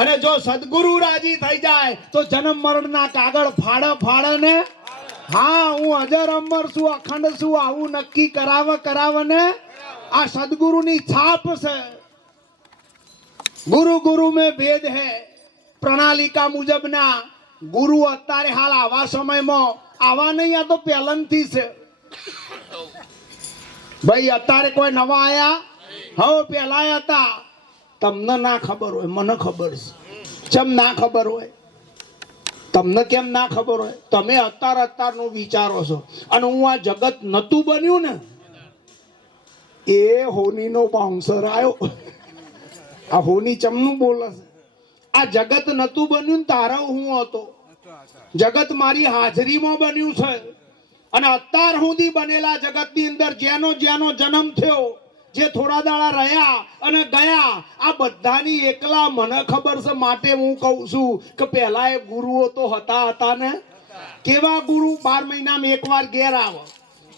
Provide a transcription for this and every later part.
અને જો સદગુરુ રાજી થઈ જાય તો જન્મ મરણના કાગળ ફાડે ને હા હું અજર અમર છું અખંડ છું આવું નક્કી કરાવે ને આ સદગુરુની છાપ છે। ગુરુ ગુરુ में भेद है પ્રણાલિકા મુજબના ગુરુ અત્યારે હાલ આવા સમયમાં આવા નહીં આ તો પહેલાંથી છે ભાઈ અત્યારે કોઈ નવા આયા હવે પહેલા હતા તમને ના ખબર હોય મને ખબર છે કેમ ના ખબર હોય તમને કેમ ના ખબર હોય તમે અત્યારનું વિચારો છો અને હું આ જગત નતું બન્યું ને એ હોનીનો બાઉન્સર આવ્યો આ હોની ચમનું બોલે છે આ જગત નતું બન્યું તારા હું હતો જગત મારી હાજરીમાં બન્યું છે અને અત્યાર સુધી બનેલા જગતની અંદર જેનો જન્મ થયો જે થોડા દાડા રહ્યા અને ગયા આ બધાની એકલા મને ખબર છે માટે હું કહું છું કે પહેલા એ ગુરુઓ તો હતા ને કેવા ગુરુ 12 મહિનામાં એકવાર ઘેર આવે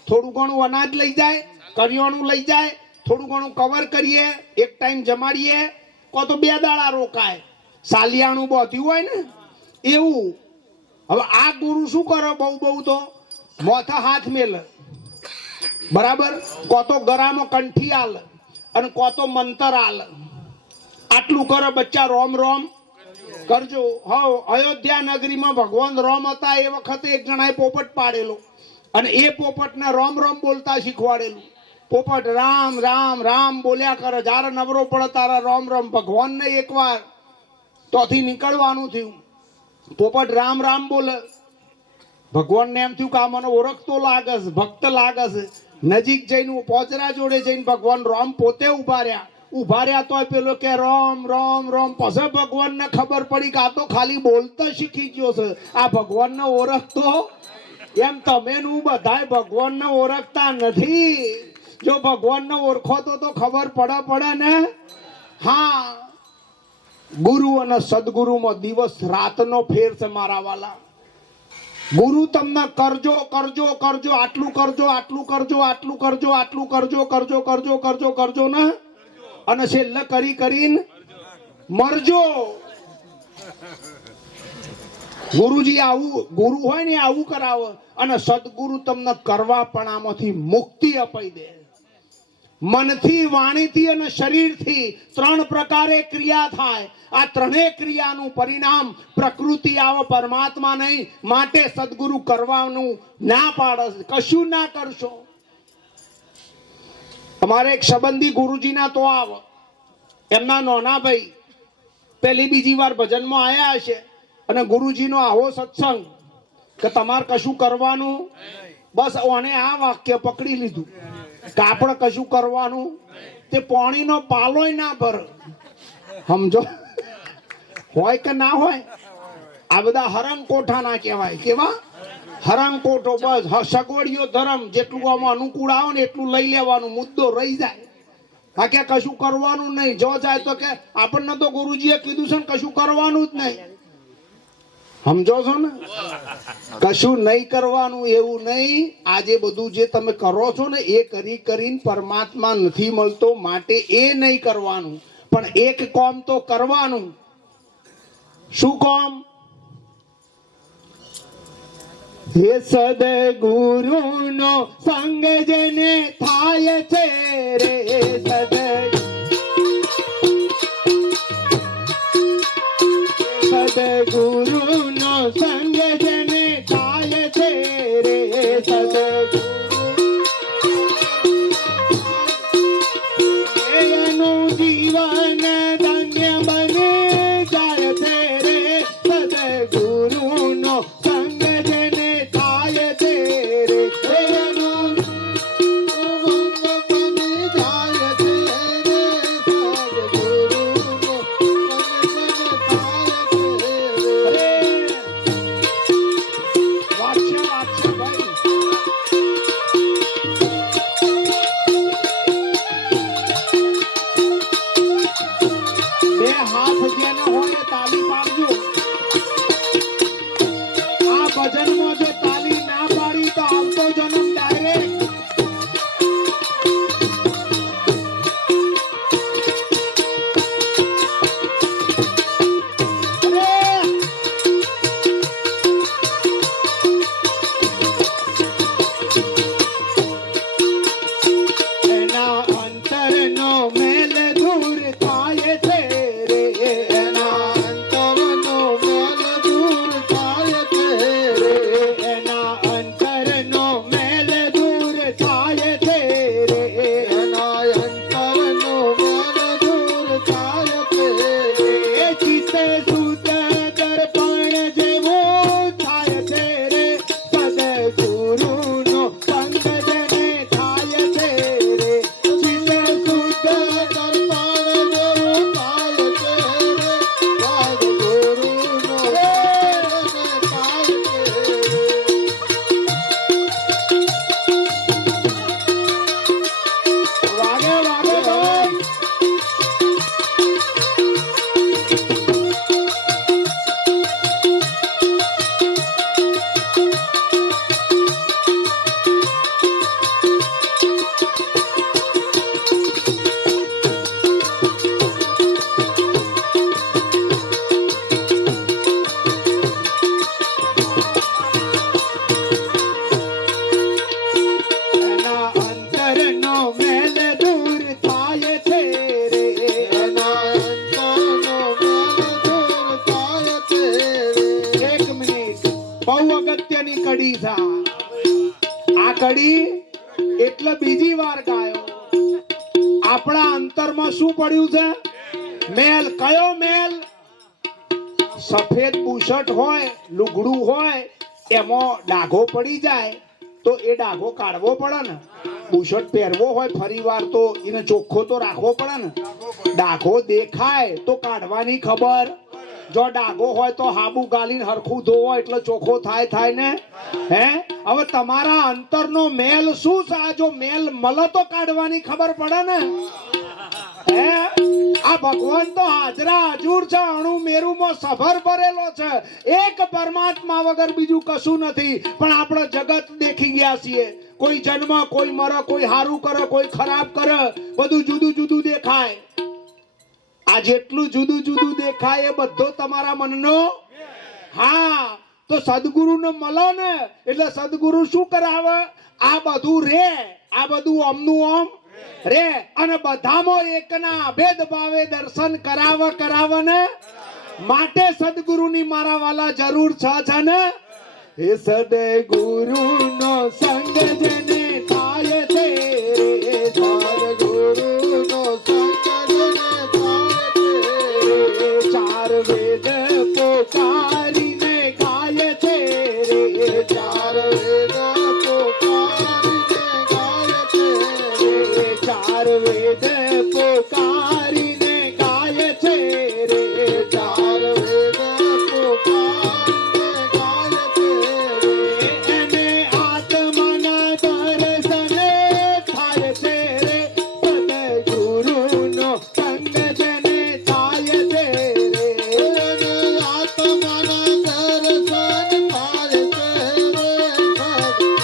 થોડું ઘણું અનાજ લઈ જાય કરિયાણું લઈ જાય થોડું ઘણું કવર કરીએ એક ટાઈમ જમાડીએ કો તો 2 દાડા રોકાય સાલિયાણું બોધ્યું હોય ને એવું હવે આ ગુરુ શું કરે બહુ તો મોથા હાથ મેલે બરાબર કો તો ગરામાં કંઠી આલે અને કો તો મંતર આલે આટલું કરે બચ્ચા રોમ રોમ કરજો હા અયોધ્યા નગરીમાં ભગવાન રામ હતા એ વખતે એક જણાએ પોપટ પાડેલો અને એ પોપટને રોમ રોમ બોલતા શીખવાડેલું પોપટ રામ રામ રામ બોલ્યા કરે જ્યારે નવરો પડે તારા રોમ રોમ ભગવાનને એકવાર તોથી નીકળવાનું થયું પોપટ રામ રામ બોલે ભગવાનને એમ થયું કે આ મને ઓળખતો લાગે છે ભક્ત લાગે છે નજીક જઈને પોચરા જોડે જઈને ભગવાન રામ પોતે ઉભા રહ્યા તોય પેલો કે રામ રામ રામ પછી ભગવાનને ખબર પડી કે આ તો ખાલી બોલતા શીખી ગયો છે આ ભગવાનને ઓળખતો એમ તમે નું બધાય ભગવાનને ઓળખતા નથી જો ભગવાનને ઓળખો તો ખબર પડે ને હા ગુરુ અને સદગુરુમાં દિવસ રાતનો ફેર છે મારા વાલા ગુરુ તમને કરજો આટલું કરજો ને અને છેલ્લે કરીને મરજો ગુરુજી આવું ગુરુ હોય ને આવું કરાવે અને સદગુરુ તમને કરવાપણામાંથી મુક્તિ અપાઈ દે મનથી વાણીથી અને શરીરથી 3 પ્રકારે ક્રિયા થાય આ ત્રણેય ક્રિયાનું પરિણામ પ્રકૃતિ આવે પરમાત્મા નહીં માટે સદગુરુ કરવાનું ના પાડે કશું ના કરશો અમારે એક સંબંધી ગુરુજીના તો આવે એમના નોના ભાઈ પહેલી બીજી વાર ભજનમાં આવ્યા હશે અને ગુરુજીનો આવો સત્સંગ કે તમારે કશું કરવાનું બસ ઓને આ વાક્ય પકડી લીધું કે આપણે કશું કરવાનું તે પાણીનો પાલોય ના ભર સમજો હોય કે ના હોય આ બધા હરંગકોઠા ના કહેવાય કેવા હરંગકોઠો બસ સગવડિયો ધર્મ જેટલું આમાં અનુકૂળ આવે ને એટલું લઈ લેવાનું મુદ્દો રહી જાય હા કે કશું કરવાનું નહીં જો જાય તો કે આપણને તો ગુરુજીએ કીધું છે ને કશું કરવાનું જ નહીં સમજો છો ને કશું નહીં કરવાનું એવું નહીં આજે બધું જે તમે કરો છો ને એ કરીને પરમાત્મા નથી મળતો માટે એ નહીં કરવાનું પણ એક કામ તો કરવાનું શું કામ હે સદગુરુનો સંગ જેને થાય છે રે સદગુરુનો સંગ જેને થાય છે રે એનું જીવન ધન્ય બને જાય છે રે સદગુરુનો સંગ જેને થાય છે રે એનું બને જાય છે રે સદગુરુનો સંગ જેને થાય છે રે બહુ અગત્યની કડી છે આ કડી એટલે બીજી વાર ગાયો આપણા અંતરમાં શું પડ્યું છે મેલ કયો મેલ સફેદ બુશર્ટ હોય લુગડું હોય એમાં ડાઘો પડી જાય તો એ ડાઘો કાઢવો પડે ને બુશર્ટ પહેરવો હોય ફરીવાર તો એને ચોખ્ખો તો રાખવો પડે ને ડાઘો દેખાય તો કાઢવાની ખબર જો ડાઘો હોય તો હાબુ ગાલીને હરખું ધોવો એટલે ચોખ્ખો થાય ને હે હવે તમારા અંતરનો મેલ શું છે આ જો મેલ મળે તો કાઢવાની ખબર પડે ને હે આ ભગવાન તો હાજરા હજુર છે અણુ મેરુમાં સફર ભરેલો છે એક પરમાત્મા વગર બીજું કશું નથી પણ આપણે જગત દેખી ગયા છીએ કોઈ જન્મ કોઈ મરે કોઈ હારું કરે કોઈ ખરાબ કરે બધું જુદું જુદું દેખાય આ જેટલું જુદું જુદું દેખાય એ બધો તમારા મનનો હા તો સદગુરુને મળો ને એટલે સદગુરુ શું કરાવે આ બધું રે આ બધું ઓમનું ઓમ રે અને બધામાં એકના અભેદ ભાવે દર્શન કરાવે ને માટે સદગુરુની મારા વાલા જરૂર છે ને હે સદગુરુનો સંગ જેને થાય છે રે સદગુરુનો સંગ જેને થાય છે ચાર વેદ પોકારીને ગાય છે રે ચાર વેદ પોકારીને ગાય છે રે ચાર વેદ પોકારીને ગાય છે રે ચાર વેદ પોકારીને ગાય છે એને આત્માના દર્શને થાય છે રે સદગુરુનો સંગ જેને થાય છે રે એને આત્માના દર્શન થાય છે રે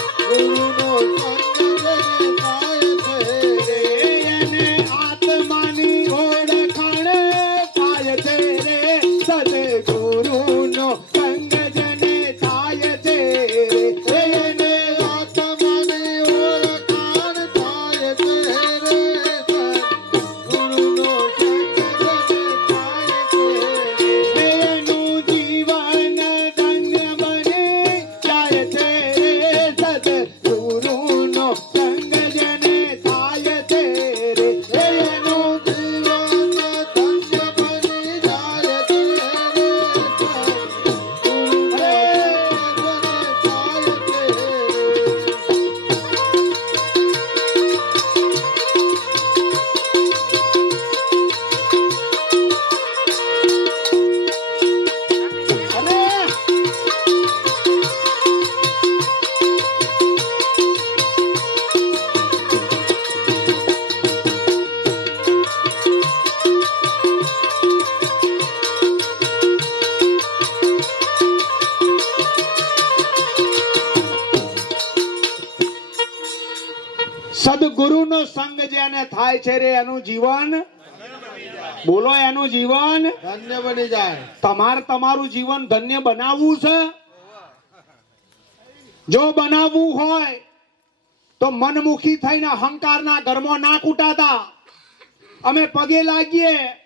સદગુરુનો સંગ જેને થાય છે રે એને આત્માની ઓળખાણ થાય છે રે સદગુરુનો સંગ જેને થાય છે રે એને આત્માની ઓળખાણ થાય છે રે સદગુરુનો સંગ જેને થાય છે એનું જીવન ધન્ય બની જાય છે રે સદગુરુનો સંગ જેને થાય છે રે એનું જીવન ધન્ય બની જાય છે રે સદગુરુનો સદગુરુનો સંગ જેને થાય છે રે એનું જીવન બોલો એનું જીવન ધન્ય બની જાય તમારું જીવન ધન્ય બનાવવું છે જો બનાવવું હોય તો મનમુખી થઈને અહંકારના ઘરમાં ના કૂટાતા અમે પગે લાગીએ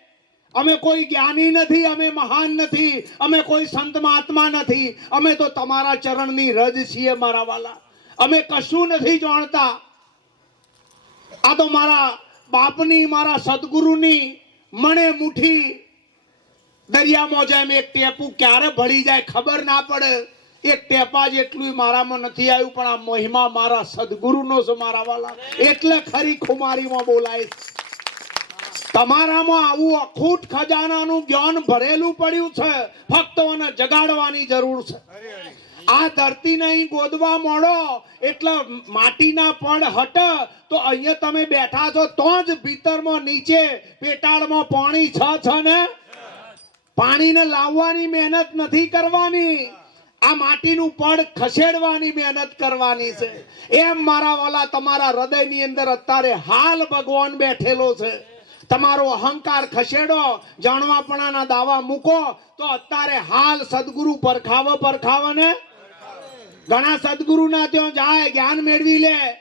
અમે કોઈ જ્ઞાની નથી અમે મહાન નથી અમે કોઈ સંત મહાત્મા નથી અમે તો તમારા ચરણની રજ છીએ મારા વાલા અમે કશું નથી જાણતા આ તો મારા બાપની મારા સદગુરુની મણે મુઠ્ઠી દરિયામાં જેમ એક ટેપું ક્યારે ભળી જાય ખબર ના પડે એક ટેપા જેટલું મારામાં નથી આવ્યું પણ આ મહિમા મારા સદગુરુનો છે મારા વાલા એટલે ખરી ખુમારીમાં બોલાય તમારામાં આવું અખૂટ ખજાનાનું જ્ઞાન ભરેલું પડ્યું છે ફક્ત એને જગાડવાની જરૂર છે આ ધરતી નહીં ગોદવા મોડો એટલે માટીના પડ હટ તો અહીંયા તમે બેઠા છો તો જ ભીતરમાં નીચે પેટાળમાં પાણી છે ને પાણીને લાવવાની મહેનત નથી કરવાની આ માટીનું પડ ખસેડવાની મહેનત કરવાની છે એમ મારા વાલા તમારા હૃદયની અંદર અત્યારે હાલ ભગવાન બેઠેલો છે તમારો અહંકાર ખસેડો જાણવાપણાના દાવા મૂકો તો અત્યારે હાલ સદગુરુ પરખાવ ને ઘણા સદગુરુ ના ત્યાં જાય જ્ઞાન મેળવી લે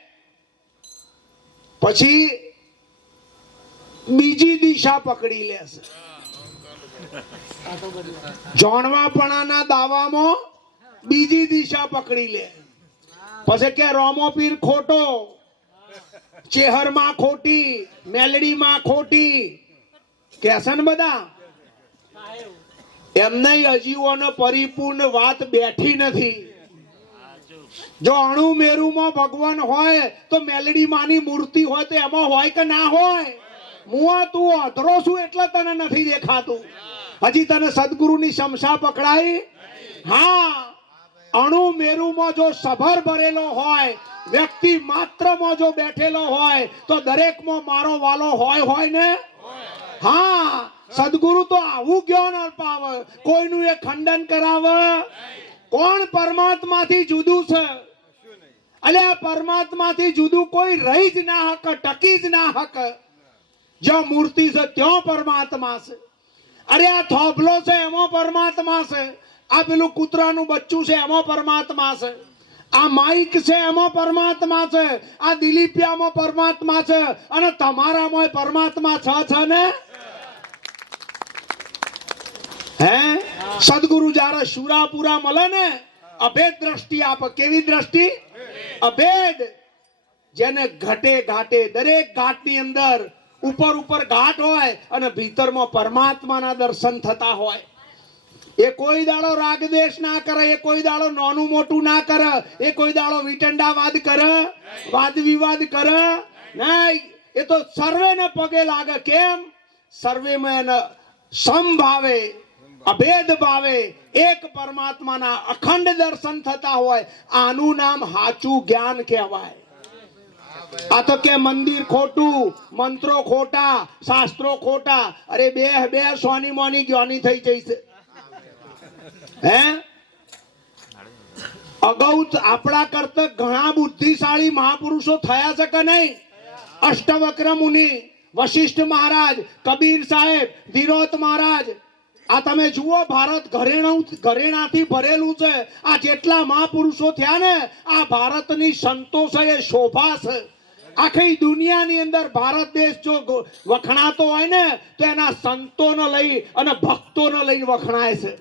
પછી બીજી દિશા પકડી લેશે જાણવાપણાના દાવામાં બીજી દિશા પકડી લે. પછી કે રોમોપીર ખોટો, ચેહરમાં ખોટી, મેલડીમાં ખોટી કેસે ને બધા. એમને હજીઓને પરિપૂર્ણ વાત બેઠી નથી. જો અણુ મેરુમાં ભગવાન હોય તો મેલડી માની મૂર્તિ હોય તો એમાં હોય કે ના હોય? મુઆ તું અધરો છું એટલે તને નથી દેખાતું. હજી તને સદગુરુની શમશા પકડાઈ? હા, અણુ મેરુમાં જો સભર ભરેલો હોય, વ્યક્તિ માત્રમાં જો બેઠેલો હોય તો દરેકમાં મારો વાલો હોય ને. હા, સદગુરુ તો આવું જ્ઞાન અપાવે, કોઈનું એ ખંડન કરાવે. કોણ પરમાત્માથી જુદું છે? અલ્યા પરમાત્માથી જુદું કોઈ રહી જ ના હક, ટકી જ ના હક. જ્યાં મૂર્તિ છે ત્યાં પરમાત્મા છે. અરે આ થોભલો છે એમાં પરમાત્મા છે, આ પેલું કૂતરાનું બચ્ચું છે એમાં પરમાત્મા છે, આ માઈક છે એમાં પરમાત્મા છે, આ દિલીપિયામાં પરમાત્મા છે, અને તમારામાં પરમાત્મા છે ને. હે, સદગુરુ જયારે શુરાપુરા મળે ને, અભેદ દ્રષ્ટિ આપે. કેવી દ્રષ્ટિ? અભેદ. જેને ઘાટે ઘાટે, દરેક ઘાટની અંદર ઉપર ઘાટ હોય અને ભીતરમાં પરમાત્માના દર્શન થતા હોય. એ કોઈ દાડો રાગદેશ ના કરે, એ કોઈ દાડો નાનું મોટું ના કરે, એ કોઈ દાડો વિટંડાવાદ કરે, વાદ વિવાદ કરે નહીં. એ તો સર્વેને પગે લાગે. કેમ? સર્વેમાં સમભાવે, અભેદ ભાવે એક પરમાત્માના અખંડ દર્શન થતા હોય. આનું નામ સાચું જ્ઞાન કહેવાય. આ તો કે મંદિર ખોટું, મંત્રો ખોટા, શાસ્ત્રો ખોટા. અરે બે સોની મોની જ્ઞાની થઈ જઈશે. હે, અગાઉ આપણા કરતા ઘણા બુદ્ધિશાળી મહાપુરુષો થયા છે કે નહીં? અષ્ટવક્ર મુનિ, વશિષ્ઠ મહારાજ, કબીર સાહેબ, ધીરોત મહારાજ. આ તમે જુઓ, ભારત ઘરેણાથી ભરેલું છે. આ જેટલા મહાપુરુષો થયા ને, આ ભારતની સંતો છે, એ શોભા છે. આખી દુનિયાની અંદર ભારત દેશ જો વખણાતો હોય ને તો એના સંતોને લઈ અને ભક્તોને લઈને વખણાય છે.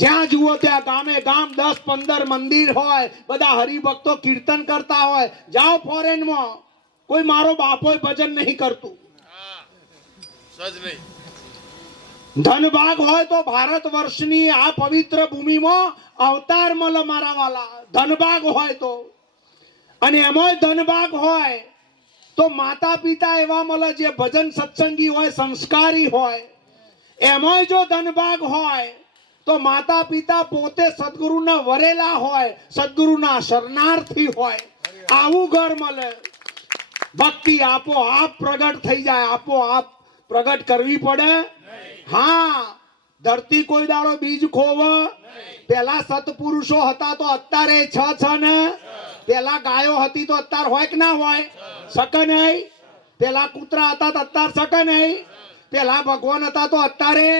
જ્યાં જુઓ ત્યાં ગામે ગામ 10-15 મંદિર હોય, બધા હરિભક્તો કીર્તન કરતા હોય. જાઓ ફોરેનમાં, કોઈ મારો બાપો ભજન નહીં કરતું. ધનભાગ હોય તો ભારત વર્ષની આ પવિત્ર ભૂમિમાં અવતાર મળે મારા વાલા. ધનભાગ હોય તો, અને એમાં ધનભાગ હોય તો માતા પિતા એવા મળે જે ભજન સત્સંગી હોય, સંસ્કારી હોય. એમાં જો ધનભાગ હોય તો માતા પિતા પોતે સદગુરુના વરેલા હોય, સદગુરુના શરણાર્થી હોય. આવું ઘર મળે. ભક્તિ આપોઆપ પ્રગટ થઈ જાય. આપોઆપ પ્રગટ કરવી પડે. હા, ધરતી કોઈ દાડો બીજ ખોવ. પેલા સતપુરુષો હતા તો અત્યારે છે ને. પેલા ગાયો હતી તો અત્યારે હોય કે ના હોય? શકે નહીં. પેલા કૂતરા હતા તો અત્યારે શકે નહીં. પેલા ભગવાન હતા તો અત્યારે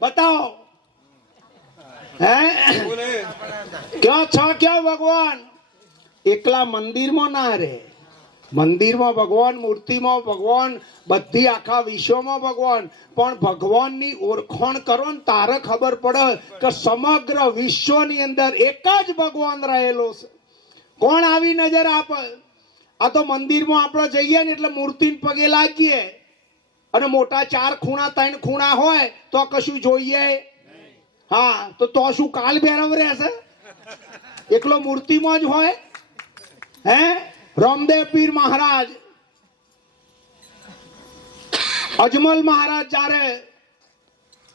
બતાવો. હે, ક્યાં છે ક્યાં ભગવાન? એકલા મંદિરમાં ના રહે. મંદિરમાં ભગવાન, મૂર્તિમાં ભગવાન, બધી આખા વિશ્વમાં ભગવાન. પણ ભગવાનની ઓળખાણ કરો ને તારે ખબર પડે કે સમગ્ર વિશ્વની અંદર એક જ ભગવાન રહેલો છે. કોણ આવી નજર આપે? આ તો મંદિરમાં આપણે જઈએ ને એટલે મૂર્તિને પગે લાગીએ, અને મોટા 4 ખૂણા 3 ખૂણા હોય તો કશું જોઈએ. હા, તો શું કાલ ભૈરવ રહેશે? એકલો મૂર્તિમાં જ હોય. હે, રામદેવ પીર મહારાજ, અજમલ મહારાજ જ્યારે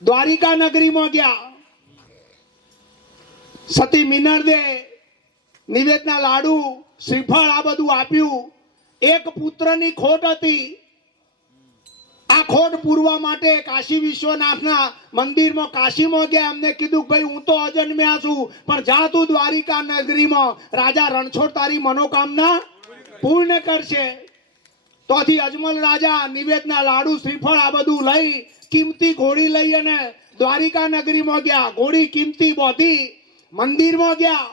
દ્વારિકા નગરીમાં ગયા, સતી મિનળદે નિવેદના લાડુ, શ્રીફળ આ બધું આપ્યું. એક પુત્રની ખોટ હતી. આ ખોટ પૂરવા માટે કાશી વિશ્વનાથના મંદિરમાં કાશીમાં ગયા. એમને કીધું ભાઈ હું તો અજન્મ્યા છું, પણ જા તું દ્વારિકા નગરીમાં, રાજા રણછોડ તારી મનોકામના પૂર્ણ કરશે. તોથી અજમલ રાજા નિવેદના લાડુ, શ્રીફળ આ બધું લઈ, કિંમતી ઘોડી લઈ અને દ્વારિકા નગરીમાં ગયા. ઘોડી કિંમતી બોધી, મંદિરમાં ગયા,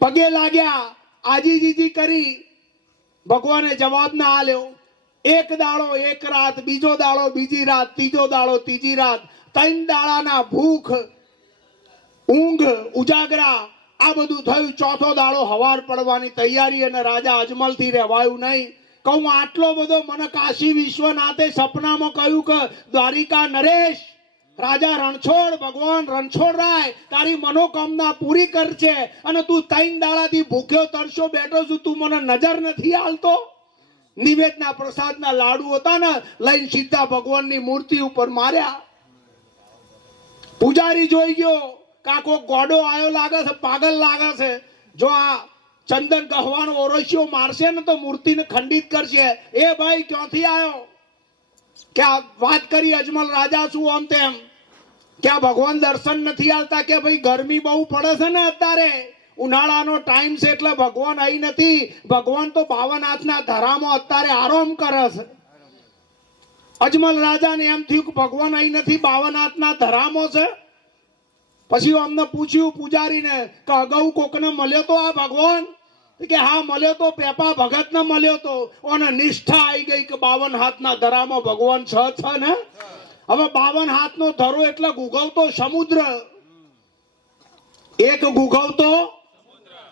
પગે લાગ્યા, આજીજીજી કરી. ભગવાને જવાબ ના આલ્યો. એક દાડો એક રાત, બીજો દાડો બીજી રાત, ત્રીજો દાડો ત્રીજી રાત, 3 દાડાના ભૂખ ઊંઘ ઉજાગરા આ બધું થયું. ચોથો દાડો હવાર પડવાની તૈયારી અને રાજા અજમલથી રહેવાયું નહીં. કહું આટલો બધો મને કાશી વિશ્વનાથે સપનામાં કહ્યું કે દ્વારિકા નરેશ રાજા રણછોડ ભગવાન રણછોડરાય તારી મનોકામના પૂરી કરશે અને તું 3 દાડાથી ભૂખ્યો તરસ્યો બેઠો છું, તું મને નજર નથી આલતો. નિવેદના પ્રસાદના લાડુ હતા ને લઈને સીધા ભગવાનની મૂર્તિ ઉપર માર્યા. પૂજારી જોઈ ગયો કાકો ગોડો આયો લાગે છે, પાગલ લાગે છે. જો આ ચંદન ગહવાનો ઓરસ્યો મારશે ને તો મૂર્તિને ખંડિત કરશે. એ ભાઈ ક્યાંથી આવ્યો? કે આ વાત કરી અજમલ રાજા શું આમ તેમ કે આ ભગવાન દર્શન નથી આવતા. કે ભાઈ ગરમી બહુ પડે છે ને અત્યારે, ઉનાળાનો ટાઈમ છે એટલે ભગવાન અહીં નથી. ભગવાન તો 52 હાથના ધરામાં અત્યારે આરામ કરે છે. અજમલ રાજાને એમ થયું કે ભગવાન અહીં નથી, 52 હાથના ધરામાં છે. પછી અમને પૂછ્યું પૂજારીને કે અગાઉ કોકને મળ્યો તો આ ભગવાન? કે હા મળ્યો તો, પેપા ભગતને મળ્યો તો. અને નિષ્ઠા આવી ગઈ કે 52 હાથના ધરામાં ભગવાન છે ને. હવે 52 હાથનો ધરો એટલે ગુગવતો સમુદ્ર. એક ગુગવતો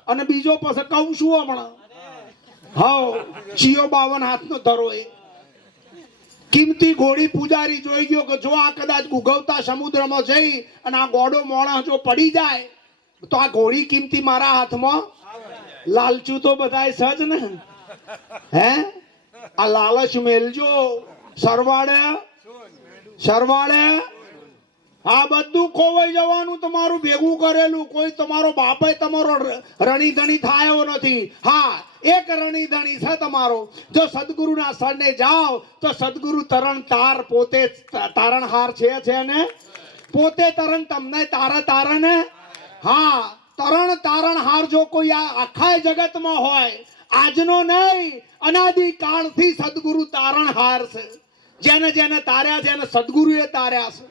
અને બીજો પછી કહું છું હમણાં. હા ચિયો 52 હાથનો ધરો. એ કિંમતી ઘોડી પૂજારી જોઈ ગયો કે જો આ કદાચ ગુગવતા સમુદ્રમાં જઈ અને આ ગોડો મોણા જો પડી જાય તો આ ઘોડી કિંમતી મારા હાથમાં. લાલચું તો બધાય સજ ને. હે આ લાલચ મેલજો. સરવાળે આ બધું ખોવાઈ જવાનું. તમારું ભેગું કરેલું કોઈ તમારો બાપે તમારો રણીધણી થાયો નથી. હા એક રણીધણી છે તમારો. જો સદગુરુના શરણે જાઓ તો સદગુરુ તરણ તાર પોતે તારણહાર છે ને પોતે તરણ તમને તારે ને. હા તરણ તારણહાર જો કોઈ આ આખા જગતમાં હોય, આજનો નહીં અનાદિ કાળથી સદગુરુ તારણહાર છે. જેને જેને તાર્યા છે એને સદગુરુએ તાર્યા છે.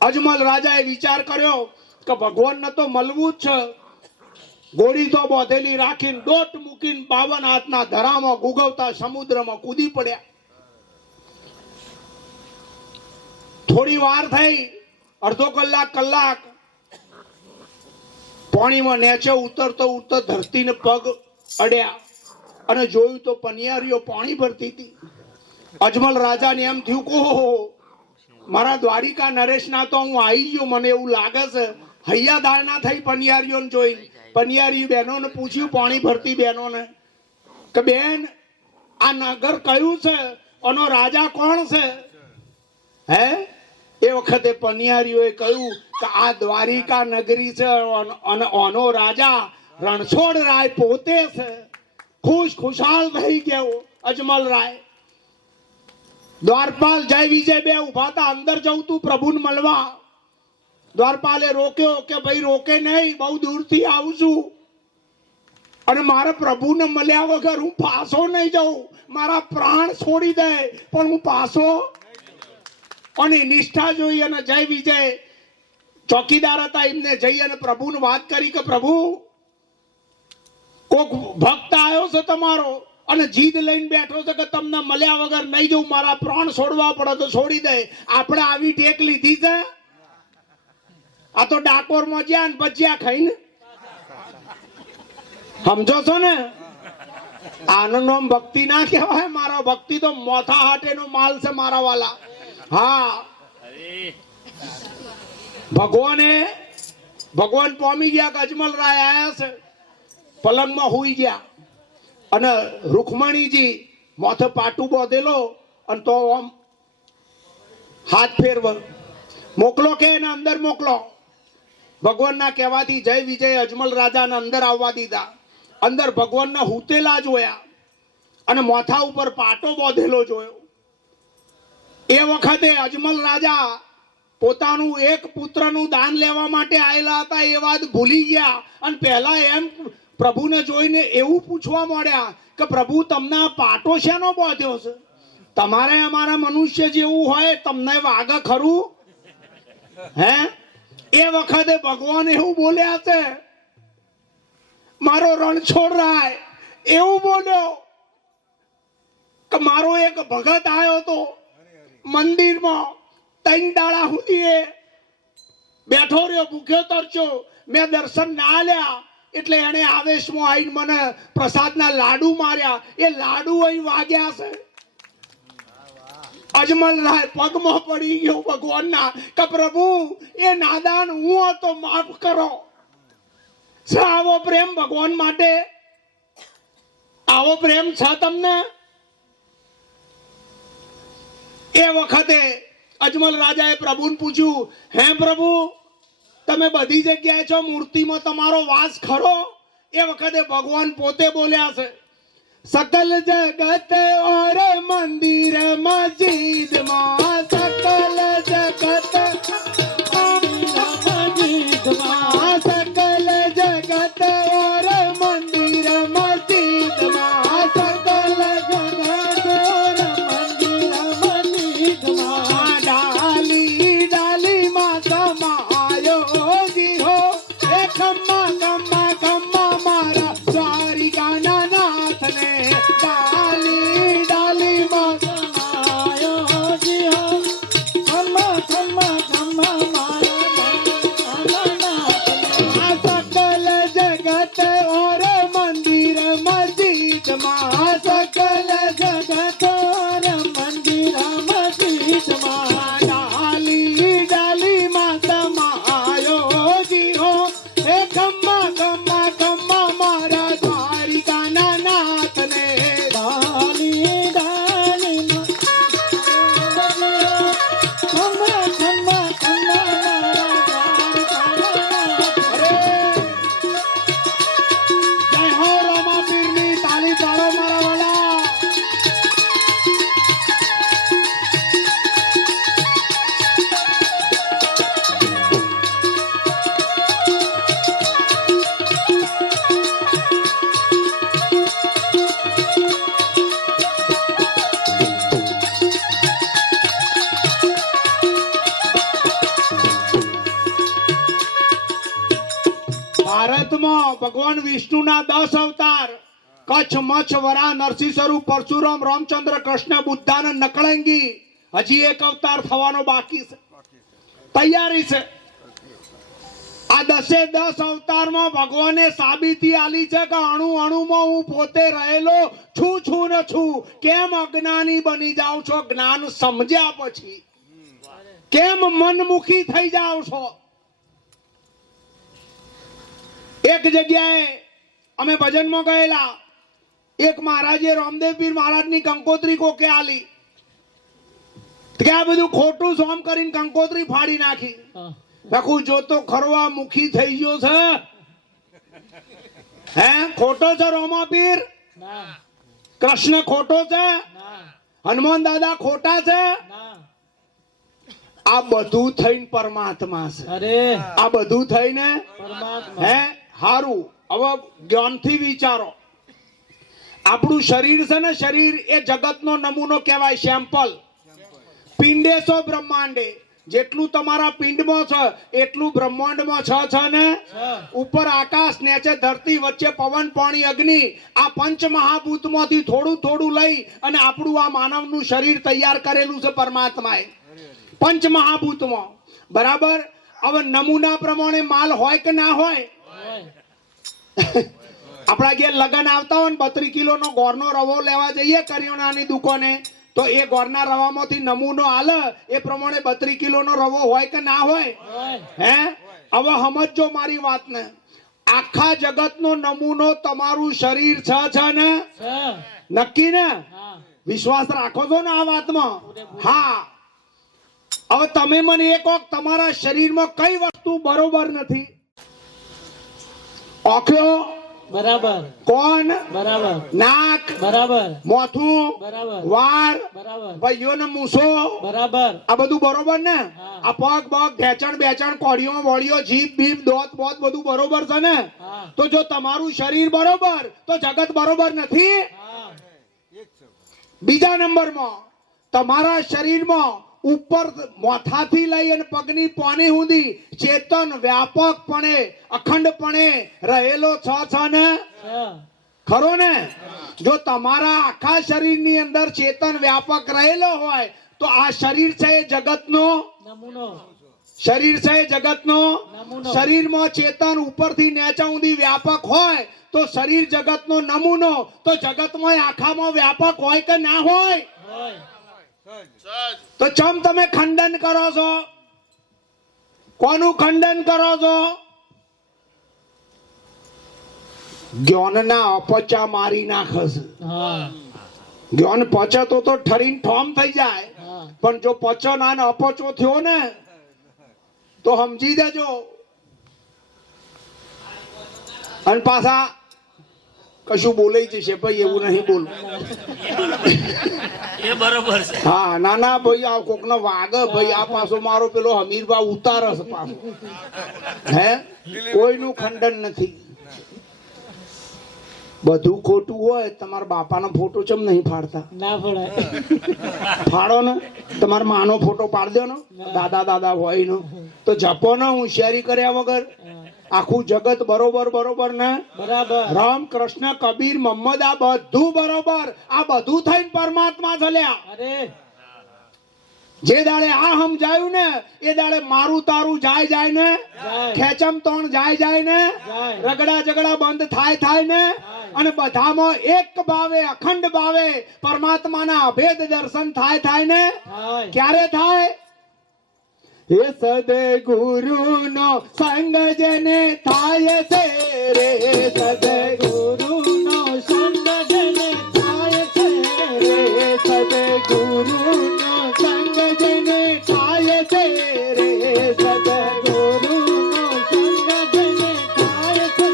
અજમલ રાજાએ વિચાર કર્યો કે ભગવાનને તો મળવું જ છે. ગોળી તો બોધેલી રાખીને દોટ મૂકીને 52 હાથના ધરામાં ગુગવતા સમુદ્રમાં કૂદી પડ્યા. થોડી વાર થઈ, અડધો કલાક પાણીમાં નેચે ઉતરતો ધરતીને પગ અડ્યા અને જોયું તો પનિયારીઓ પાણી ભરતી હતી. અજમલ રાજાને એમ થયું કે મારા દ્વારિકા નરેશના તો હું આવી ગયો, મને એવું લાગે છે. હૈયાદાર ના થઈ પનિયારીઓને જોઈ. પનિયારી બહેનોને પૂછ્યું, પાણી ભરતી બહેનોને કે બેન આ નગર કયું છે, આનો રાજા કોણ છે? હે એ વખતે પનિયારીઓએ કહ્યું કે આ દ્વારિકા નગરી છે અને આનો રાજા રણછોડ રાય પોતે છે. ખુશાલ થઈ ગયો અજમલ રાય. દ્વારપાલ જય વિજય બે ઉભા હતા, અંદર જવું તું પ્રભુને મળવા. દ્વારપાલે રોક્યો કે ભાઈ રોકે નહીં, બહુ દૂરથી આવું છું અને મારા પ્રભુને મળ્યા વગર હું પાછો નહીં જાઉં. મારા પ્રાણ છોડી દે પણ હું પાછો. અને નિષ્ઠા જોઈ અને જય વિજય ચોકીદાર હતા, એમને જઈ અને પ્રભુને વાત કરી કે પ્રભુ કોક ભક્ત આવ્યો છે તમારો અને જીદ લઈને બેઠો છે કે તમને મળ્યા વગર નહીં જવું, મારા પ્રાણ છોડવા પડે તો છોડી દે. આપણે આવી ટેક લીધી છે. આ તો ડાકોરમાં જ્યાં ને ભજીયા ખાઈને સમજો છો ને. આનો નામ ભક્તિ ના કહેવાય. મારો ભક્તિ તો મોથા હાટેનો માલ છે મારા વાલા. હા ભગવાન પામી ગયા કે અજમલ રાય આયા છે. પલંગમાં હુઈ ગયા અને રૂકમણીજી માથે પાટું બાંધેલો અને તો આમ હાથ ફેરવ મોકલો કે એને અંદર મોકલો. ભગવાનના કહેવાથી જય વિજય અજમલ રાજાને અંદર આવવા દીધા. અંદર ભગવાનને હુતેલા જોયા અને માથા ઉપર પાટો બાંધેલો જોયો. એ વખતે અજમલ રાજા પોતાનું એક પુત્રનું દાન લેવા માટે આવેલા હતા એ વાત ભૂલી ગયા અને પહેલા એમ પ્રભુને જોઈને એવું પૂછવા માંડ્યા કે પ્રભુ તમને આ પાટો શેનો બાંધ્યો છે? તમારે અમારા મનુષ્ય જેવું હોય તમને વાગે ખરું? હે એ વખતે ભગવાન એવું બોલ્યા છે, મારો રણછોડ રાય એવું બોલ્યો કે મારો એક ભગત આવ્યો તો મંદિરમાં 3 દાડા સુધી બેઠો રહ્યો, ભૂખ્યો તરસ્યો, મેં દર્શન ના લ્યા એટલે એને આવેશમાં આવીને મને પ્રસાદના લાડુ માર્યા. એ લાડુ અહીં વાગ્યા છે. અજમલરાય પગમાં પડી ગયો ભગવાનના કે પ્રભુ એ નાદાન હું હતો, માફ કરો. આવો પ્રેમ ભગવાન માટે, આવો પ્રેમ છે તમને? એ વખતે અજમલ રાજાએ પ્રભુને પૂછ્યું, હે પ્રભુ તમે બધી જગ્યાએ છો, મૂર્તિમાં તમારો વાસ ખરો? એ વખતે ભગવાન પોતે બોલ્યા છે, सकल जगत और मंदिर मस्जिद मां, सकल जगत मस्जिद मां, सकल जगत और मंदिर मस्जिद मां, सकल जगत और मंदिर मस्जिद मां, डाली डाली मां समायो जी हो, ए खम्मा खम्मा खम्मा मारा द्वारिका ना डाली डाली मां समायो जी हो, खम्मा खम्मा खम्मा मारा सकल जगत और मंदिर मस्जिद मां, सकल जगत और मंदिर मस्जिद मां, डाली डाली मां समायो जी हो, हे खम्मा खम्मा खम्मा मारा द्वारिका ना नाथ ने, डाली डाली मां खम्मा खम्मा खम्मा जय हो रामा पीરની તાલી પાડો મારા વાલા. ભારતમાં ભગવાન વિષ્ણુના 10 અવતાર, કચ્છ મચ્છ વરા નરસિંહ સ્વરૂપ પરશુરામ રામચંદ્ર કૃષ્ણ બુદ્ધાનંદ નકળંગી, હજી એક અવતાર થવાનો બાકી છે, તૈયારી છે. આ 10 અવતારમાં ભગવાને સાબિતી આલી છે કે અણુ અણુમાં હું પોતે રહેલો છું છું ને છું. કેમ અજ્ઞાની બની જાવ છો જ્ઞાન સમજ્યા પછી? કેમ મનમુખી થઈ જાવ છો? એક જગ્યાએ અમે ભજનમાં ગયેલા, એક મહારાજે રામદેવ પીર મહારાજની કંકોત્રી કોકે આલી, કે આ બધું ખોટું સોમ કરીને કંકોત્રી ફાડી નાખી. લખું જો તો ખરવા મુખી થઈ ગયો છે. હે ખોટો છે રોમા પીર? કૃષ્ણ ખોટો છે? હનુમાન દાદા ખોટા છે? આ બધું થઈને પરમાત્મા છે. આ બધું થઈને પરમાત્મા. હે હારું, હવે જ્ઞાનથી વિચારો. આપણું શરીર છે ને, શરીર એ જગતનો નમૂનો કહેવાય, સેમ્પલ. પિંડેશો બ્રહ્માંડે, જેટલું તમારા પિંડમાં છે એટલું બ્રહ્માંડમાં છે ને. ઉપર આકાશ, નીચે ધરતી, વચ્ચે પવન પાણી અગ્નિ, આ પંચ મહાભૂતમાંથી થોડું થોડું લઈ અને આપણું આ માનવનું શરીર તૈયાર કરેલું છે પરમાત્માએ, પંચ મહાભૂતમાં. બરાબર. હવે નમૂના પ્રમાણે માલ હોય કે ના હોય? આપણા ઘેર લગન આવતા હોય ને 32 કિલોનો ગોળનો રવો લેવા જઈએ કરિયાણાની દુકાને, તો એ ગોળના રવામાંથી નમૂનો આલે એ પ્રમાણે 32 કિલોનો રવો હોય કે ના હોય? હે હવે સમજો મારી વાતને. આખા જગતનો નમૂનો તમારું શરીર છે ને? નક્કી ને? વિશ્વાસ રાખો છો ને આ વાતમાં? હા. હવે તમે મને એક વખત તમારા શરીરમાં કઈ વસ્તુ બરોબર નથી? આંખો બરાબર, કોણ બરાબર, નાક બરાબર, મોથું બરાબર, વાળ બરાબર, ભાઈઓને મૂછો બરાબર, આ બધું બરોબર ને? આ પગ બગ ઢેચણ બેચણ કોડીઓ વોડીઓ જીભ બીભ દોત બોત બધું બરોબર છે ને? તો જો તમારું શરીર બરોબર તો જગત બરોબર નથી. બીજા નંબરમાં તમારા શરીરમાં ઉપર માથાથી લઈ અને પગની પોની સુધી ચેતન વ્યાપકપણે અખંડપણે રહેલો છે ને? ખરો ને? જો તમારા આખા શરીરની અંદર ચેતન વ્યાપક રહેલો હોય તો આ શરીર છે એ જગતનો નમૂનો. શરીર છે જગતનો નમૂનો. શરીરમાં ચેતન ઉપરથી નીચે સુધી વ્યાપક હોય તો શરીર જગતનો નમૂનો, તો જગતમાં આખામાં વ્યાપક હોય કે ના હોય? હોય. તો ચમ તમે ખંડન કરો છો? કોનું ખંડન કરો છો? જ્ઞાનના અપચા મારી નાખશે. હા. જ્ઞાન પચે તો ઠરીને ઠોમ થઈ જાય, હા. પણ જો પચો ના ને અપચો થયો ને તો સમજી દેજો. અને પાછા કશું બોલાઈ જશે ભાઈ, એવું નહીં બોલવું. એ બરોબર છે. હા, ના ના ભાઈ, આ કોક નો વાગે ભાઈ, આ પાછો મારો પેલો હમીરભા ઉતારસ પાછો. હે, કોઈનું ખંડન નથી. બધું ખોટું હોય તમારા બાપાનો ફોટો ચમ નહીં ફાડતા? ના પડાય. ફાડો ને, તમારા માનો ફોટો પાડ દો ને, દાદા દાદા હોય નો, તો જપો ને હોશિયારી કર્યા વગર. આખું જગત બરોબર બરોબર ને? બરાબર. રામ કૃષ્ણ કબીર મોહમ્મદ આ બધું બરોબર, આ બધું થઈને પરમાત્મા થયા. અરે જે દાડે આ સમજાયું ને એ દાડે મારું તારું જાય જાય ને, જાય. ખેચમ તોણ જાય જાય ને, જાય. રગડા ઝગડા બંધ થાય થાય ને, અને બધામાં એક ભાવે અખંડ ભાવે પરમાત્માના અભેદ દર્શન થાય થાય ને. થાય. ક્યારે થાય? હે સદગુરુ નો સંગ જેને થાય છે રે, સદગુરુ નો સંગ જેને થાય છે રે, સદગુરુ નો સંગ જેને થાય છે રે, સદગુરુ નો સંગ જેને થાય છે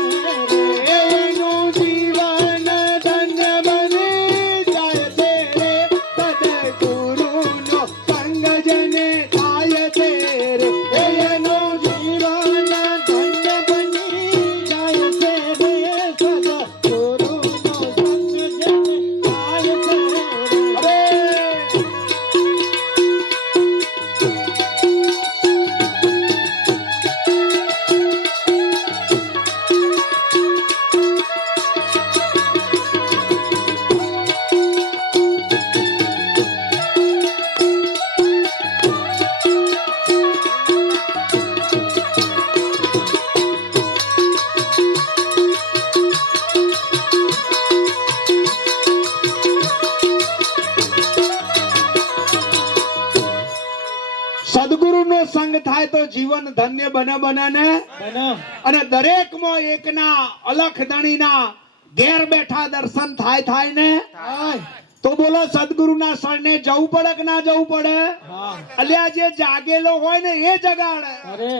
રે, એનું જીવન ધન્ય બની જાય છે રે, સદગુરુ નો સંગ જેને થાય છે રે, એનું જીવન ધન્ય બની જાય છે રે, સદગુરુ નો સંગ જેને થાય છે રે. સદગુરુનો સંગ થાય તો જીવન ધન્ય બને બને ને. બનો. અને દરેકમાં એકના અલખ ધણીના ઘેર બેઠા દર્શન થાય થાય ને. થાય. તો બોલો સદગુરુના શરણે જવું પડે કે ના જવું પડે? હા. અલ્યા જે જાગેલો હોય ને એ જગાડે, અરે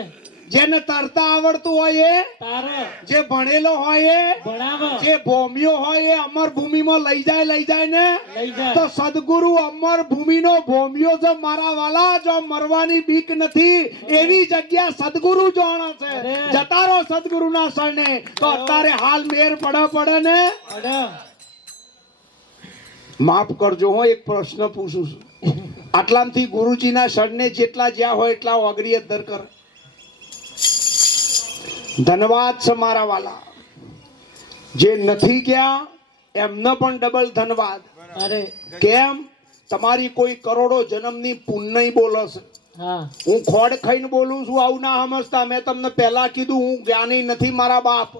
જેને તરતા આવડતું હોય એ, તારે જે ભણેલો હોય એ, ભણાવ. જે ભોમિયો હોય એ અમર ભૂમિમાં લઈ જાય ને. લઈ જાય. તો સદગુરુ અમર ભૂમિનો ભોમિયો છે મારા વાલા, જો મરવાની બીક નથી એવી જગ્યા સદગુરુ જાણે છે. અરે. જતા રહો સદગુરુના શરણે તો અત્યારે હાલ મેર પડે ને. અરે માફ કરજો, હું એક પ્રશ્ન પૂછું છું. આટલામથી ગુરુજીના શરણે જેટલા જ્યાં હોય એટલા અગરી અદ્ધર કર. ધન્યવાદ છે મારા વાલા. જે નથી ગયા એમને પણ ડબલ ધન્યવાદ. અરે કેમ? તમારી કોઈ કરોડો જન્મની પુણ્ય બોલે છે. હા. હું ખોડ ખાઈને બોલું છું આવું ના સમજતા. મેં તમને પહેલા કીધું હું જ્ઞાની નથી મારા બાપ.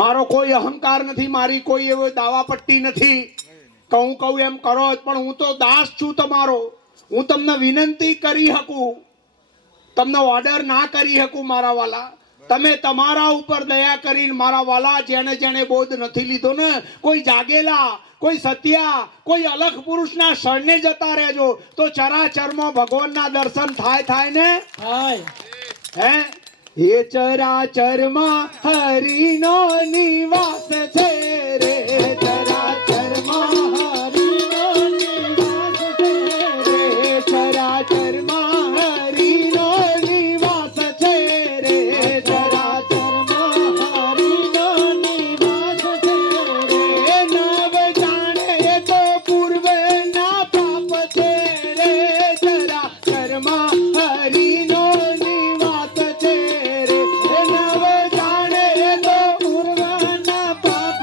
મારો કોઈ અહંકાર નથી, મારી કોઈ એવો દાવાપટ્ટી નથી. કહું એમ કરો જ, પણ હું તો દાસ છું તમારો. હું તમને વિનંતી કરી શકું, તમને ઓર્ડર ના કરી શકું મારા વાલા. તમે તમારા ઉપર દયા કરીને મારા વાલા, જેને જેને બોધ નથી લીધો ને, કોઈ જાગેલા, કોઈ સત્યા, કોઈ અલખ પુરુષના શરણે જતા રહેજો તો ચરાચરમાં ભગવાનના દર્શન થાય ને. થાય. હે, એ ચરાચરમાં હરિનો નિવાસ છે રે, ચરાચરમાં હરિનો નિવાસ છે રે, ચરાચરમાં હરિનો નિવાસ છે રે, ચરાચરમાં હરિનો નિવાસ છે રે. નવ જાણે એ તો પૂર્વે ના પાપ છે રે, ચરાચરમાં હરિનો નિવાસ છે રે. નવ જાણે એ તો પૂર્વના પાપ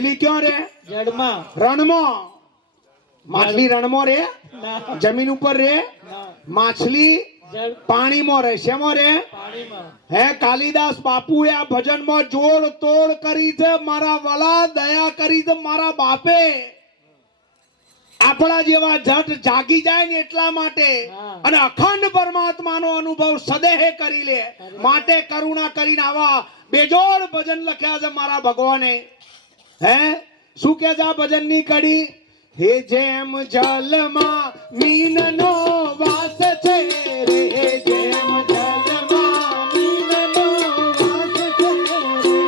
માછલી ક્યાં રે? જળમાં. રણમાં. માછલી રણમાં રે? ના. જમીન ઉપર રે? ના. માછલી જળ પાણીમાં રહે. શેમાં રહે? પાણીમાં. હે કાલિદાસ બાપુએ આ ભજનમાં જોડ તોડ કરી છે. મારા વાલા દયા કરી છે મારા બાપે. આપણા જેવા જટ જાગી જાય ને એટલા માટે હા. અને અખંડ પરમાત્માનો અનુભવ સદેહે કરી લે માટે કરુણા કરીને આવા બેજોડ ભજન લખ્યા છે મારા ભગવાને. હે શું કે છે આ ભજનની કડી? હે જેમ જલમાં મીનનો વાસ છે રે, હે જેમ જલમાં મીનનો વાસ છે રે,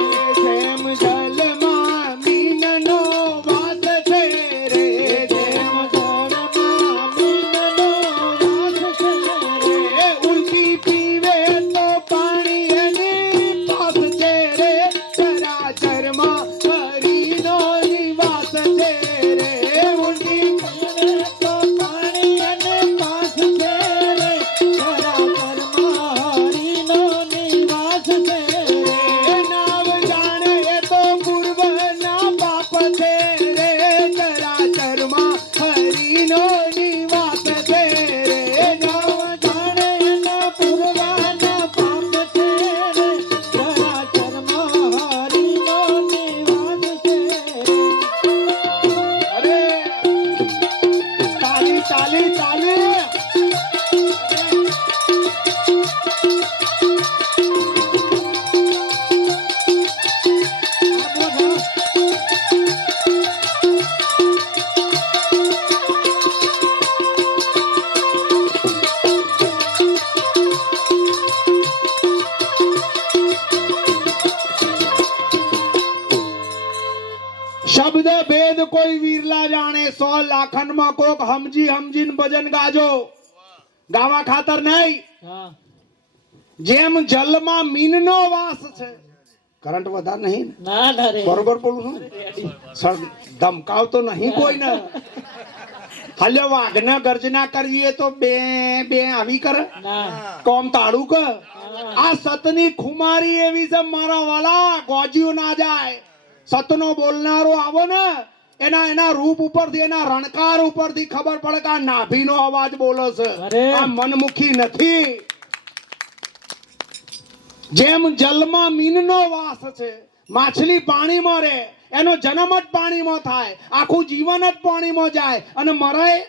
જેમ જલમાં મીનનો વાસ છે રે, જેમ જલમાં મીનનો વાસ છે રે, ઉલટી પીવે તો પાણી એની પાસ છે રે, ચરાચરમાં હરિનો નિવાસ છે રે, ઉલટી પીવે તો પાણી એને પાસ છે રે, ચરાચરમાં હરિનો નિવાસ છે રે, નાવ જાણે એ તો પૂર્વના પાપ છે રે, ચરાચરમાં હરિનો નિવાસ છે રે, નાવ જાણે એના પૂર્વના પાપ છે રે, ચરાચરમાં હરિનો નિવાસ છે રે. અરે તાલી તાલી તાલી. શબ્દ ભેદ કોઈ વીરલા જાણે, 100 લાખનમાં કોક સમજી સમજીને ભજન ગાજો. ગાવા ખાતર નહીં. હા. જેમ જલમાં મીનનો વાસ છે. કરંટ વધારે નહીં ને? ના ના રે. બરોબર બોલું છું ને? સર ધમકાવતો નહીં કોઈને. હાલ્યો વાઘને ગર્જના કરવી તો બે બે આવી કરે ના. કોમ તાળું કે આ સતની ખુમારી એવી છે મારા વાલા, ગોજ્યું ના જાય. સતનો બોલનારો આવો ને એના રૂપ ઉપરથી એના રણકાર ઉપરથી ખબર પડે કે આ નાભીનો અવાજ બોલે છે, અરે. આ મનમુખી નથી. જેમ જલમાં મીનનો વાસ છે, માછલી પાણીમાં રહે, એનો જન્મ જ પાણીમાં થાય, આખું જીવન જ પાણીમાં જાય અને મરાય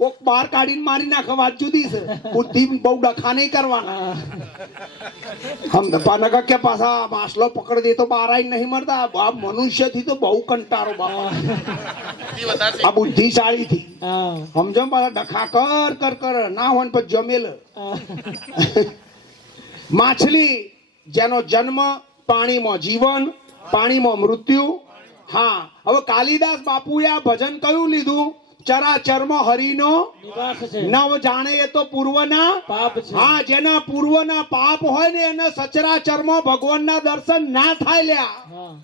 કોક બહાર કાઢીને મારી નાખે વાત જુદી છે. બુદ્ધિ બહુ ડખા નહીં કરવાના. હમ પાનકા કે પાછા માછલો પકડી દે તો બહાર આઈ નહીં મરતા. આ મનુષ્ય થી તો બહુ કંટાળો બાપા, આ બુદ્ધિશાળી થી. હા. સમજો પાછા ડખા કર કર કર ના હોય ને પછી જમેલ. માછલી જેનો જન્મ પાણીમાં જીવન, પાણીમાં મૃત્યુ. હા હવે કાલિદાસ બાપુએ આ ભજન કયું લીધું? ચરાચરમાં હરિનો નિવાસ છે. નવ જાણે એ તો પૂર્વના પાપ છે. હા જેના પૂર્વના પાપ હોય ને એને સચરાચરમાં ભગવાનના દર્શન ના થાય લ્યા. હા.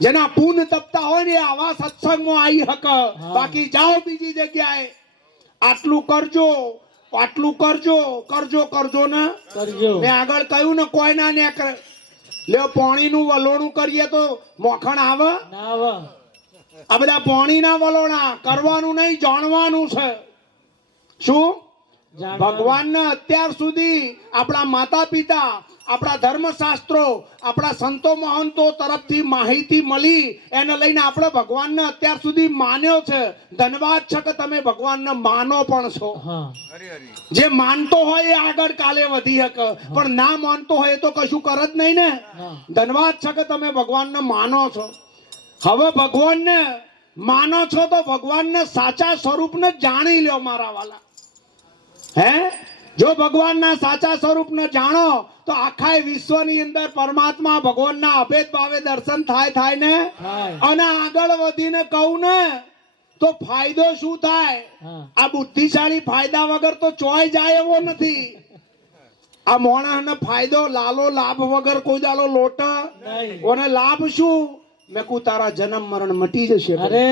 જેના પૂન તપતા હોય ને એ આવા સત્સંગમાં આવી હક. બાકી જાઓ બીજી જગ્યાએ. આટલું કરજો, આટલું કરજો, કરજો કરજો ને. કરજો. મેં આગળ કહ્યું ને કોઈ ના ને લ્યો પાણીનું વલોણું કરીએ તો મોખણ આવે? ના આવે. આ બધા પાણીના વલોણા કરવાનું નહીં, જાણવાનું છે. શું? જાણવાનું. ભગવાનને અત્યાર સુધી આપણા માતા પિતા, આપણા ધર્મશાસ્ત્રો, આપણા સંતો મહંતો તરફથી માહિતી મળી, એને લઈને આપણે ભગવાનને અત્યાર સુધી માન્યો છે. ધન્યવાદ છે કે તમે ભગવાનને માનો પણ છો. હા. જે માનતો હોય એ આગળ કાલે વધી શકે, પણ ના માનતો હોય એ તો કશું કર જ નહીં ને. હા. ધન્યવાદ છે કે તમે ભગવાનને માનો છો. હવે ભગવાનને માનો છો તો ભગવાનને સાચા સ્વરૂપને જાણી લ્યો મારા વાલા. હે જો ભગવાનના સાચા સ્વરૂપને જાણો તો આખા વિશ્વની અંદર પરમાત્મા ભગવાનના અભેદ ભાવે દર્શન થાય ને. થાય. અને આગળ વધીને કહું ને તો ફાયદો શું થાય? હા. આ બુદ્ધિશાળી ફાયદા વગર તો ચોય જાય એવો નથી. આ મોણાને ફાયદો લાલો લાભ વગર કોઈ દાડો લોટ નહીં. ઓને લાભ શું? મેં કહું તારા જન્મ મરણ મટી જશે. અરે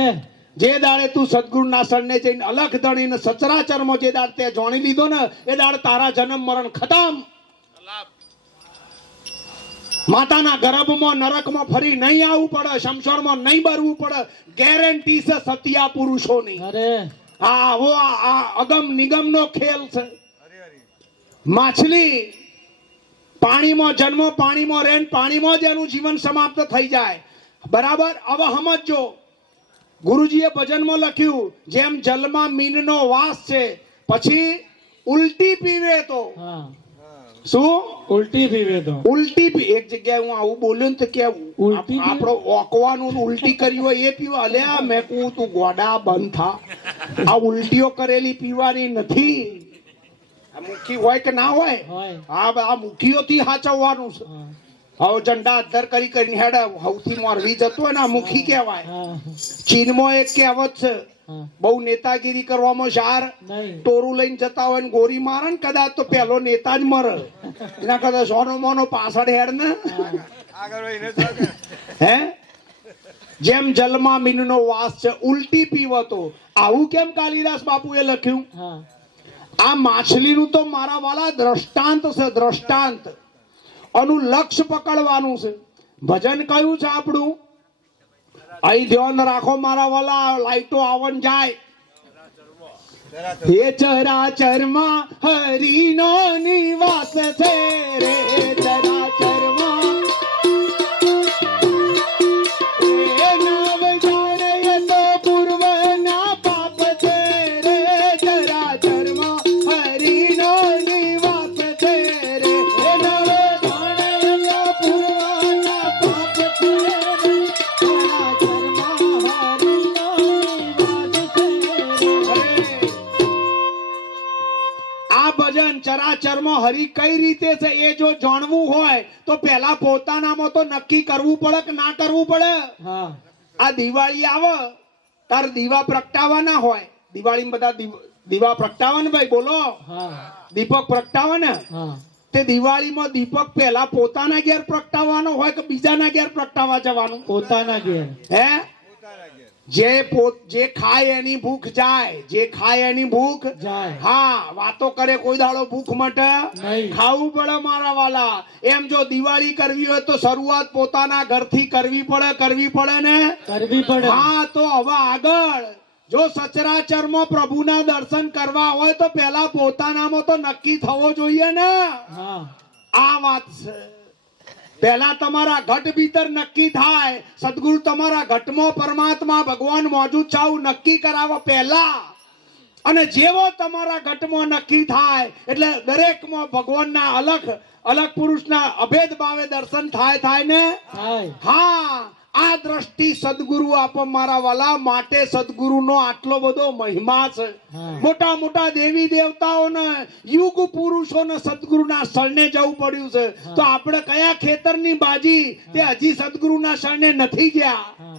જે દાડે તું સદગુરુના શરણે જઈને અલખ ધણીને સચરાચરમાં જે દાડે તે જાણી લીધો ને એ દાડે તારા જન્મ મરણ ખતમ. માતાના ગર્ભમાં નરકમાં ફરી નહીં આવવું પડે, શમશાનમાં નહીં બરવું પડે, ગેરંટી છે સત્યા પુરુષોની. અરે આ આવો આ અગમ નિગમનો ખેલ છે. માછલી પાણીમાં જન્મ, પાણીમાં રહે, પાણીમાં જ એનું જીવન સમાપ્ત થઈ જાય. બરાબર. હવે સમજો, ગુરુજીએ ભજનમાં લખ્યું જેમ જલમાં મીનનો વાસ છે, પછી ઉલટી પીવે તો હા, શું ઉલટી પીવે તો ઉલટી એક જગ્યાએ હું આવું બોલ્યો ને તો કેવું ઉલટી પીવે? આપણો ઓકવાનું ને ઉલટી કરી હોય એ પીવા. અલ્યા મેં કહું તું ગોડા બંધ થા, આ ઉલટીઓ કરેલી પીવાની નથી. આ મુખી હોય કે ના હોય, હોય. હા આ મુખીઓથી સાચવવાનું છે. હા, હવે ઝંડા અધ્ધર કરી કરીને હેડ સૌથી મોરવી જતો હોય ને આ મુખી કહેવાય. હા, ચીનમાં એક કહેવત છે, હા, બહુ નેતાગીરી કરવામાં શાર નહીં. ટોરું લઈને જતા હોય ને ગોરી મારે ને કદાચ તો પેલો નેતા જ મરે. એના કદાચ સોનો મોનો પાછળ હેડ ને હે. જેમ જલમાં મીનનો વાસ છે, ઉલટી પીવતો. આવું કેમ કાલિદાસ બાપુએ લખ્યું? હા, આ માછલીનું તો મારા વાલા દ્રષ્ટાંત છે, દ્રષ્ટાંત. આનું લક્ષ્ય પકડવાનું છે. ભજન કયું છે આપણું? અહીં ધ્યાન રાખો મારા વાલા, લાઈટો આવન જાય. હે ચરાચરમાં હરિનો નિવાસ છે રે, ચરાચરમાં એ નવ જાણે એ તો પૂર્વના પાપ છે રે, ચરાચરમાં હરિનો નિવાસ છે રે. એ નવ જાણે એ તો પૂર્વના પાપ છે રે, ચરાચરમાં હરિનો નિવાસ છે રે. આ ભજન ચરાચરમાં હરિ કઈ રીતે છે એ જો જાણવું હોય તો પહેલા પોતાનામાં તો નક્કી કરવું પડે કે ના કરવું પડે. હા, આ દિવાળી આવે તાર દીવા પ્રગટાવાના હોય. દિવાળીમાં બધા દીવા પ્રગટાવે ને ભાઈ, બોલો. હા, દીપક પ્રગટાવે ને, હા. તે દિવાળીમાં દીપક પહેલા પોતાના ઘેર પ્રગટાવવાનો હોય કે બીજાના ઘેર પ્રગટાવવા જવાનું? પોતાના ઘેર. હે, જે ખાય એની ભૂખ જાય, જે ખાય એની ભૂખ જાય. હા, વાતો કરે કોઈ દાડો ભૂખ મટે નહીં. ખાવું પડે મારા વાલા. એમ જો દિવાળી કરવી હોય તો શરૂઆત પોતાના ઘરથી કરવી પડે ને. કરવી પડે. હા, તો હવે આગળ જો સચરાચરમાં પ્રભુના દર્શન કરવા હોય તો પહેલા પોતાનામાં તો નક્કી થવો જોઈએ ને. હા, આ વાત છે. પહેલા તમારા ઘટ ભીતર નક્કી થાય, સદગુરુ તમારા ઘટમાં પરમાત્મા ભગવાન મોજૂદ છે આવું નક્કી કરાવો પહેલા. અને જેવો તમારા ઘટમાં નક્કી થાય એટલે દરેકમાં ભગવાનના અલગ પુરુષના અભેદ ભાવે દર્શન થાય ને. થાય. હા, આ દ્રષ્ટિ સદગુરુ આપો મારા વાલા. માટે સદગુરુનો આટલો બધો મહિમા છે. હા. મોટા મોટા દેવી દેવતાઓને, યુગ પુરુષોને સદગુરુના શરણે જવું પડ્યું છે. તો આપણે કયા ખેતરની બાજી તે હજી સદગુરુના શરણે નથી ગયા. હા,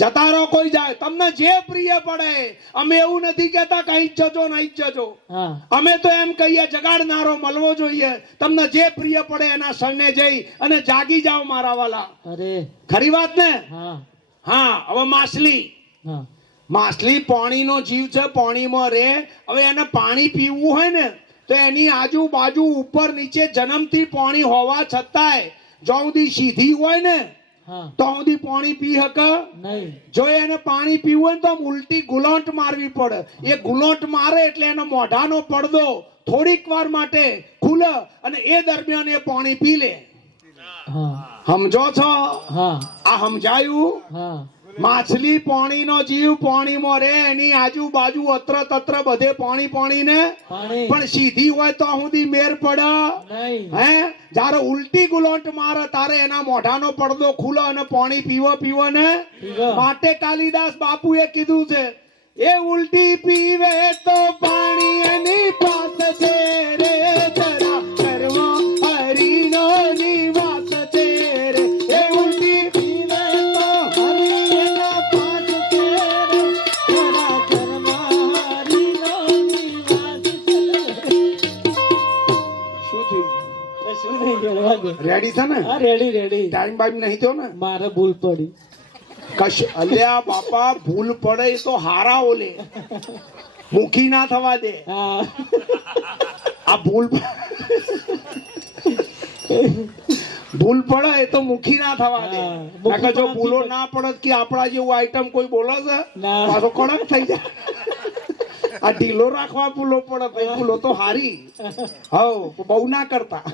જતા રહો કોઈ જાય, તમને જે પ્રિય પડે. અમે એવું નથી કહેતા કે અહીં જ જજો નહીં જ જજો. હા. અમે તો એમ કહીએ જગાડનારો મળવો જોઈએ. તમને જે પ્રિય પડે એના શરણે જઈ અને જાગી જાઓ મારા વાલા. અરે ખરી વાત ને. હા, હા, હવે માછલી હા, માછલી પાણીનો જીવ છે, પાણીમાં રહે. હવે એને પાણી પીવું હોય ને તો એની આજુબાજુ ઉપર નીચે જન્મથી પાણી હોવા છતાંય જો સુધી સીધી હોય ને હા. તો સુધી પાણી પી શકે નહીં. જો એને પાણી પીવું હોય ને તો ઉલટી ગુલોટ મારવી પડે. એ ગુલોટ મારે એટલે એનો મોઢાનો પડદો થોડીક વાર માટે ખુલે અને એ દરમિયાન એ પાણી પી લે. હા, સમજો છો? હા, આ સમજાયું? હા. માછલી પાણીનો જીવ, પાણીમાં રહે. એની આજુબાજુ અત્ર તત્ર બધે પાણી ને. પાણી. પણ સીધી હોય તો સુધી મેર પડે નહીં. હે. જયારે ઉલટી ગુલોટ મારે તારે એના મોઢાનો પડદો ખુલે અને પાણી પીવો ને. પીવો. માટે કાલિદાસ બાપુએ કીધું છે એ ઉલટી પીવે તો પાણી એની પાસે છે રે, ચરાચરમાં હરિનો નિવાસ છે રે. એ ઉલટી પીવે તો હરિના પાસે છે રે, ચરાચરમાં હરિનો નિવાસ છે. શું થયું? એ શું નહીં કરવા દે. રેડી છે ને? હા, રેડી રેડી. ટાઈમ બાઈમ નહીં થયો ને? મારે ભૂલ પડી. અલ્યા બાપા, ભૂલ પડે એ તો હારા ઓલે મૂકી ના થવા દે. હા, આ ભૂલ ભૂલ પડે એ તો મુખી ના થવા દે. હા, મુખી નકર જો પણ ભૂલો નથી ના પડે કે આપણા જેવું આઈટમ કોઈ બોલે છે ના. પાછો કડક થઈ જાય. આ ઢીલો રાખવા ભૂલો પડે ભાઈ, ભૂલો તો હારી. હવ બહુ ના કરતા.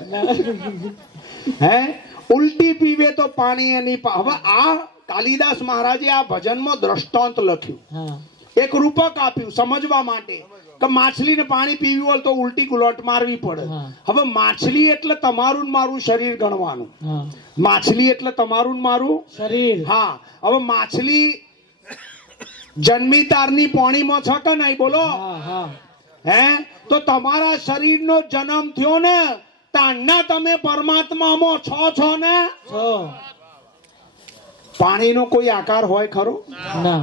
હે ઉલટી પીવે તો પાણી એની હવે આ કાલિદાસ મહારાજે આ ભજનમાં દ્રષ્ટાંત લખ્યું, હા એક રૂપક આપ્યું સમજવા માટે કે માછલીને પાણી પીવું હોય તો ઉલટી ગુલોટ મારવી પડે. હા. હવે માછલી એટલે તમારું ને મારું શરીર ગણવાનું. હા માછલી એટલે તમારું ને મારું. શરીર હા હવે માછલી જન્મી તારની પાણીમાં છે કે નહીં બોલો? હા હા હે તો તમારા શરીરનો જન્મ થયો ને તારના તમે પરમાત્મામાં છો ને. છો પાણીનો કોઈ આકાર હોય ખરો? ના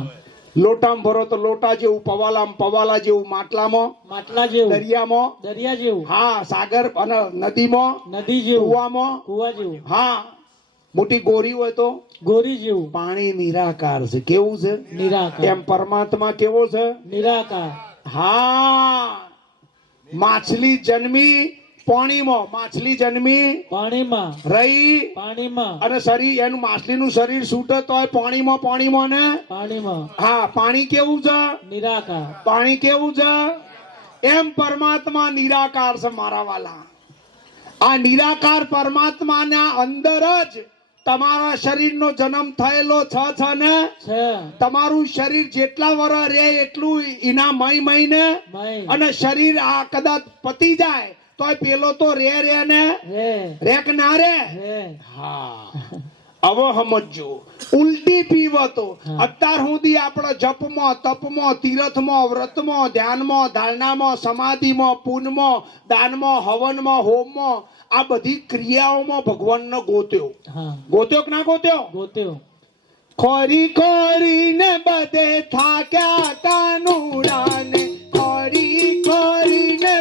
લોટામાં ભરો તો લોટા જેવું, પવાલામાં પવાલા જેવું, માટલામાં, માટલા જેવું, દરિયામાં, દરિયા જેવું, હા સાગર અને નદીમાં, નદી જેવું, કુવામાં, કુવા જેવું, હા મોટી ગોરી હોય તો ગોરી જેવું. પાણી નિરાકાર છે. કેવું છે? નિરાકાર. એમ પરમાત્મા કેવો છે? નિરાકાર. હા માછલી જન્મી પાણીમાં, માછલી જન્મી પાણીમાં, રહી પાણીમાં, અને શરીર એનું માછલીનું શરીર છૂટે તોય પાણીમાં ને. પાણીમાં. હા પાણી કેવું છે? નિરાકાર. પાણી કેવું છે? એમ પરમાત્મા નિરાકાર છે મારા વાલા. આ નિરાકાર પરમાત્માના અંદર જ તમારા શરીરનો જન્મ થયેલો છે ને. છે તમારું શરીર જેટલા વર્ષ રહે એટલું એના મહિને મય અને શરીર આ કદાચ પતી જાય તોય પેલો તો રે ને રે કે ના રે. રે. હા હવે સમજો ઉલટી પીવો તો હા. અત્યાર સુધી આપણે જપમાં, તપમાં, તીર્થમાં, વ્રતમાં, ધ્યાનમાં, ધારણામાં, સમાધિમાં, પૂનમાં, દાનમાં, હવનમાં, હોમમાં આ બધી ક્રિયાઓમાં ભગવાનનો ગોત્યો. હા ગોત્યો કે ના ગોત્યો? ગોત્યો. ખોરી ખોરીને બધે થાક્યા કાનુડાને, ખોરી ખોરીને